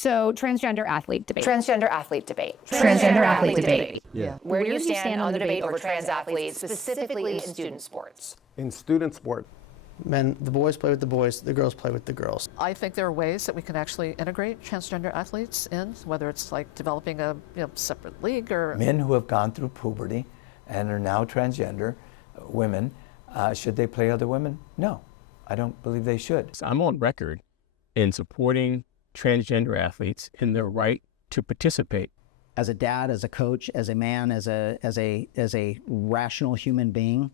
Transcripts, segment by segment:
So transgender athlete debate. Transgender athlete debate. Transgender athlete debate. Yeah. Where do you stand on the debate over trans athletes, specifically in student sports? In student sport, Men, the boys play with the boys, the girls play with the girls. I think there are ways that we can actually integrate transgender athletes in, whether it's like developing a separate league or... Men who have gone through puberty and are now transgender women, should they play other women? No, I don't believe they should. So I'm on record in supporting transgender athletes in their right to participate. As a dad, as a coach, as a man, as a rational human being,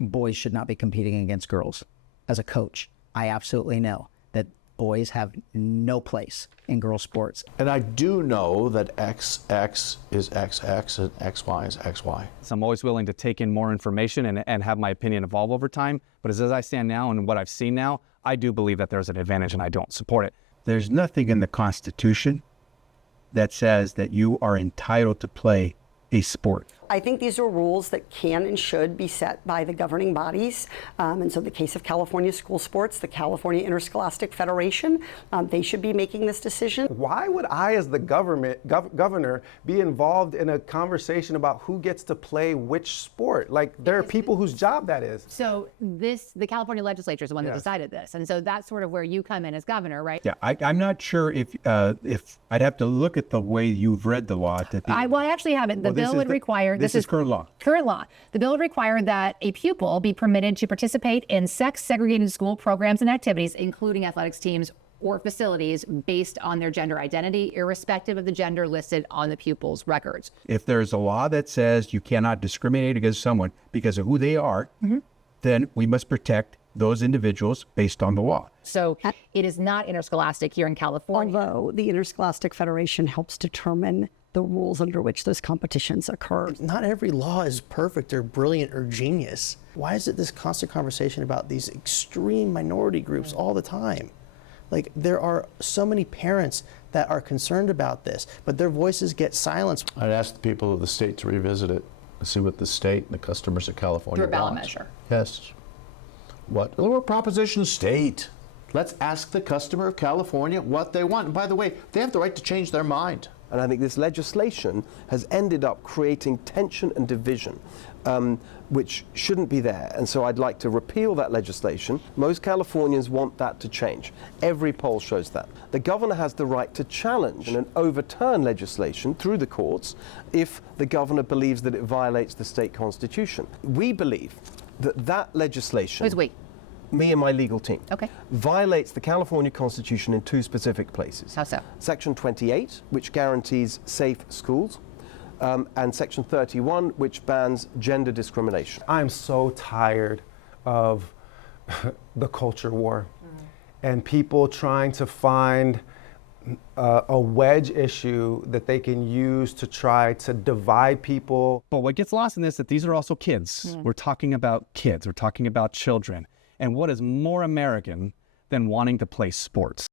boys should not be competing against girls. As a coach, I absolutely know that boys have no place in girls' sports. And I do know that XX is XX and XY is XY. So I'm always willing to take in more information and have my opinion evolve over time. But as I stand now and what I've seen now, I do believe that there's an advantage and I don't support it. There's nothing in the Constitution that says that you are entitled to play a sport. I think these are rules that can and should be set by the governing bodies. And so in the case of California school sports, the California Interscholastic Federation, they should be making this decision. why would I, as the governor, be involved in a conversation about who gets to play which sport? Like, there are people whose job that is. So the California legislature is the one that decided this. And so that's sort of where you come in as governor, right? Yeah, I'm not sure if I'd have to look at the way you've read the law. I actually have it. The bill would require... This is current law. Current law. The bill would require that a pupil be permitted to participate in sex-segregated school programs and activities, including athletics teams or facilities based on their gender identity, irrespective of the gender listed on the pupil's records. If there's a law that says you cannot discriminate against someone because of who they are, then we must protect those individuals based on the law. So it is not interscholastic here in California. Although the Interscholastic Federation helps determine the rules under which those competitions occur. Not every law is perfect or brilliant or genius. Why is it this constant conversation about these extreme minority groups all the time? Like, there are so many parents that are concerned about this, but their voices get silenced. I'd ask the people of the state to revisit it and see what the state and the customers of California Through a ballot want. measure. Yes. What? We're a proposition state. Let's ask the customer of California what they want. And by the way, they have the right to change their mind. And I think this legislation has ended up creating tension and division, which shouldn't be there. And so I'd like to repeal that legislation. Most Californians want that to change. Every poll shows that. The governor has the right to challenge and overturn legislation through the courts if the governor believes that it violates the state constitution. We believe that that legislation... Who's we? Me and my legal team. Okay. Violates the California Constitution in two specific places. How so? Section 28, which guarantees safe schools, and Section 31, which bans gender discrimination. I'm so tired of the culture war and people trying to find a wedge issue that they can use to try to divide people. But what gets lost in this is that these are also kids. We're talking about kids. We're talking about children. And what is more American than wanting to play sports?